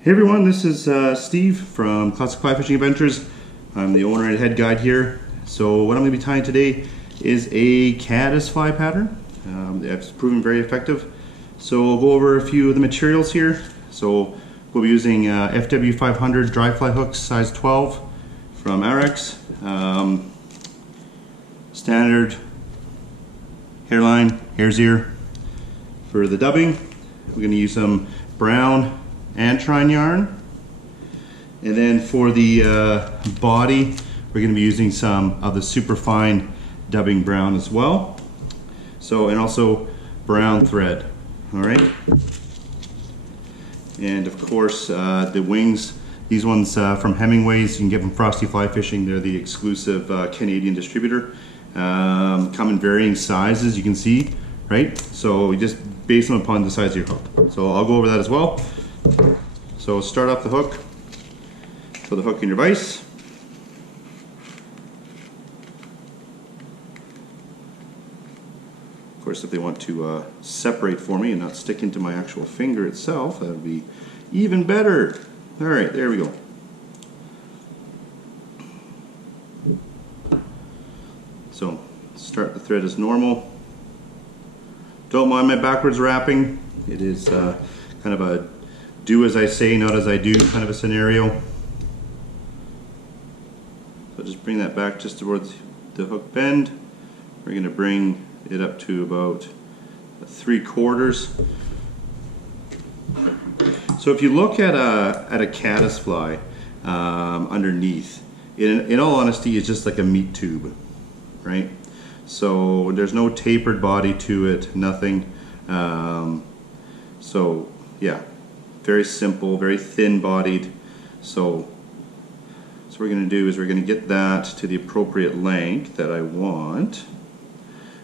Hey everyone, this is Steve from Classic Fly Fishing Adventures. I'm the owner and head guide here. So what I'm going to be tying today is a caddis fly pattern. It's proven very effective. So we'll go over a few of the materials here. So we'll be using FW500 dry fly hooks size 12 from Arex. Standard hairline, hare's ear. For the dubbing, we're going to use some brown Antrine yarn, and then for the body we're going to be using some of the super fine dubbing brown as well. So, and also brown thread. All right, and of course the wings, these ones from Hemingway's, you can get from Frosty Fly Fishing. They're the exclusive Canadian distributor. Come in varying sizes, you can see, right? So you just base them upon the size of your hook. So I'll go over that as well. So start off the hook, put the hook in your vise. Of course, if they want to separate for me and not stick into my actual finger itself, that would be even better. All right, there we go. So start the thread as normal. Don't mind my backwards wrapping. It is kind of a do as I say, not as I do kind of a scenario. So just bring that back just towards the hook bend. We're going to bring it up to about 3/4. So if you look at a caddis fly underneath, in all honesty, it's just like a meat tube, right? So there's no tapered body to it, nothing. So yeah, very simple, very thin bodied. So what we're going to do is we're going to get that to the appropriate length that I want,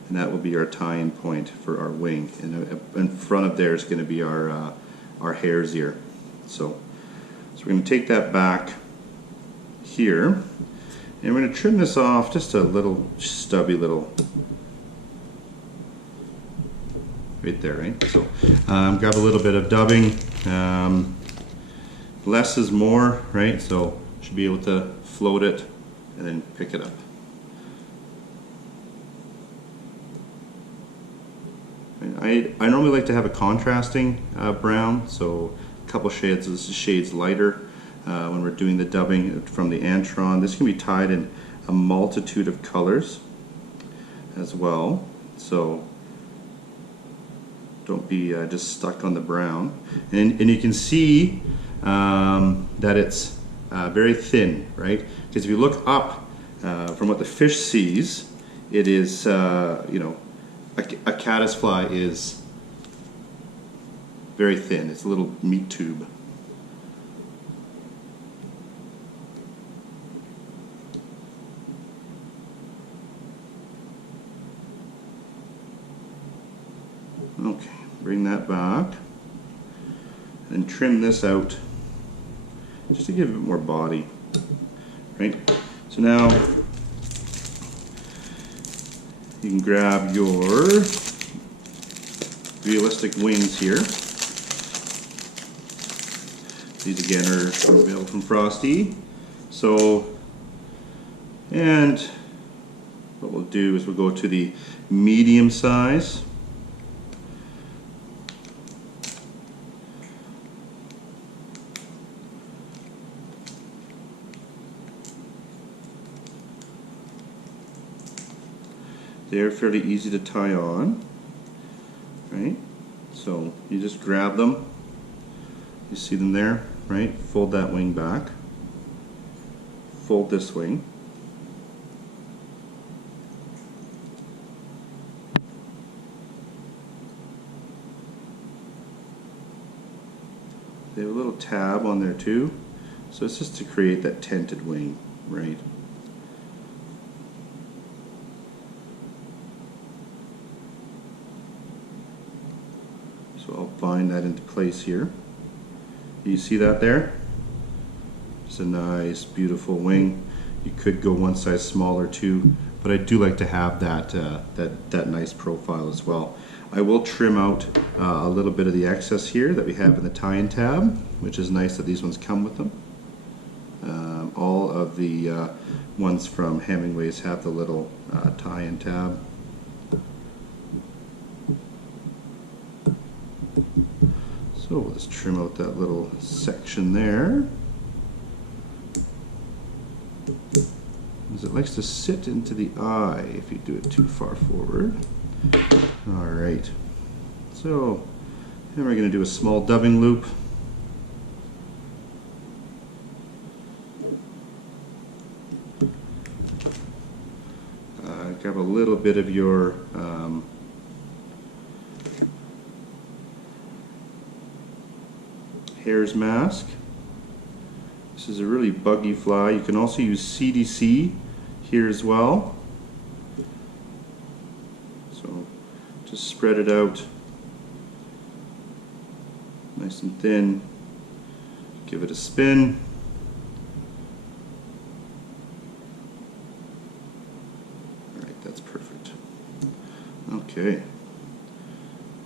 and that will be our tie-in point for our wing. And in front of there is going to be our hare's ear. So we're going to take that back here, and we're going to trim this off just a little stubby little. Right there, right? So grab a little bit of dubbing. Less is more, right? So should be able to float it and then pick it up. I normally like to have a contrasting brown, so a couple shades lighter when we're doing the dubbing from the Antron. This can be tied in a multitude of colors as well. So don't be just stuck on the brown. And you can see that it's very thin, right? Because if you look up from what the fish sees, it is, you know, a caddis fly is very thin. It's a little meat tube. Okay, bring that back and trim this out just to give it more body, right? So now you can grab your realistic wings here. These again are available from Frosty. So, and what we'll do is we'll go to the medium size. They're fairly easy to tie on, right? So you just grab them, you see them there, right? Fold that wing back, fold this wing, they have a little tab on there too, so it's just to create that tented wing, right? So I'll bind that into place here. You see that there? It's a nice, beautiful wing. You could go one size smaller too, but I do like to have that that nice profile as well. I will trim out a little bit of the excess here that we have in the tie-in tab, which is nice that these ones come with them. All of the ones from Hemingway's have the little tie-in tab. So let's trim out that little section there, because it likes to sit into the eye if you do it too far forward. Alright, so then we're going to do a small dubbing loop. Grab a little bit of your hare's mask. This is a really buggy fly. You can also use CDC here as well. So just spread it out nice and thin. Give it a spin. Alright, that's perfect. Okay.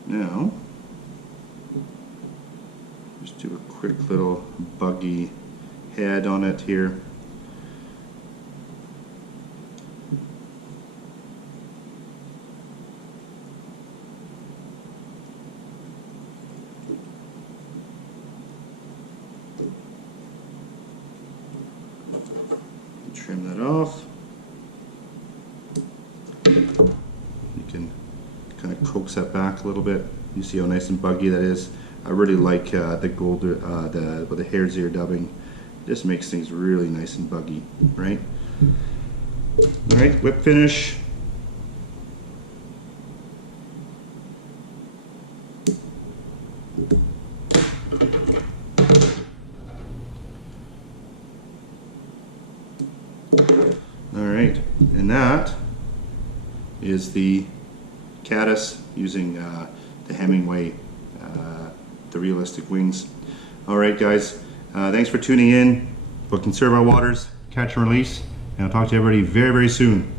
Now just do a quick little buggy head on it here. Trim that off. You can kind of coax that back a little bit. You see how nice and buggy that is. I really like the gold, the hare's ear dubbing. This makes things really nice and buggy, right? All right, whip finish. All right, and that is the caddis using the Hemingway, the realistic wings. All right, guys, thanks for tuning in. We'll conserve our waters, catch and release, and I'll talk to everybody very, very soon.